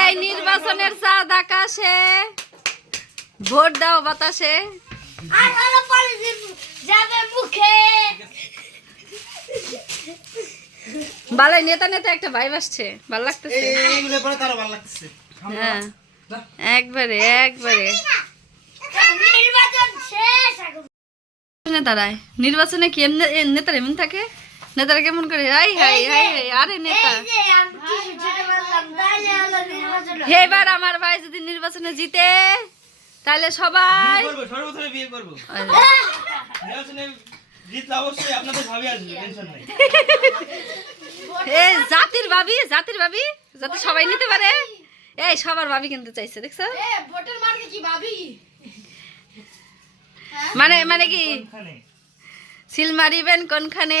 এই নির্বাচনের চাঁদ আকাশে, ভোট দাও বাতাসে। বালাই নেতা নেতা একটা ভাইব আসছে, ভালো লাগতেছে। হ্যাঁ একবারে একবারে নেতারায় নির্বাচনে কি নেতার এমন থাকে? নেতারা কেমন করে হাই হাই হাই হাই, আরে নেতা এবার আমার ভাই যদি নির্বাচনে জিতে তাহলে সবাই জাতির ভাবি যাতে সবাই নিতে পারে। এই সবার ভাবি কিনতে চাইছে, দেখছো? মানে মানে কি সিল মারিবেন কোনখানে?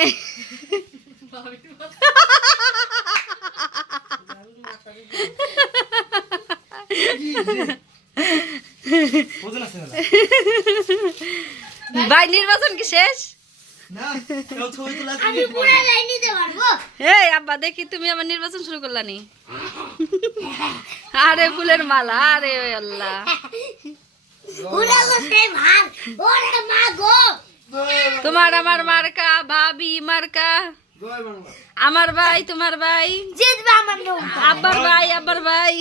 ভাই নির্বাচন কি শেষ? এই আব্বা দেখি তুমি আমার নির্বাচন শুরু করলানি। আরে ফুলের মালা, আরে আল্লাহ। তোমার আমার মার্কা ভাবি মার্কা, আমার ভাই তোমার ভাই, আব্বার ভাই আব্বার ভাই।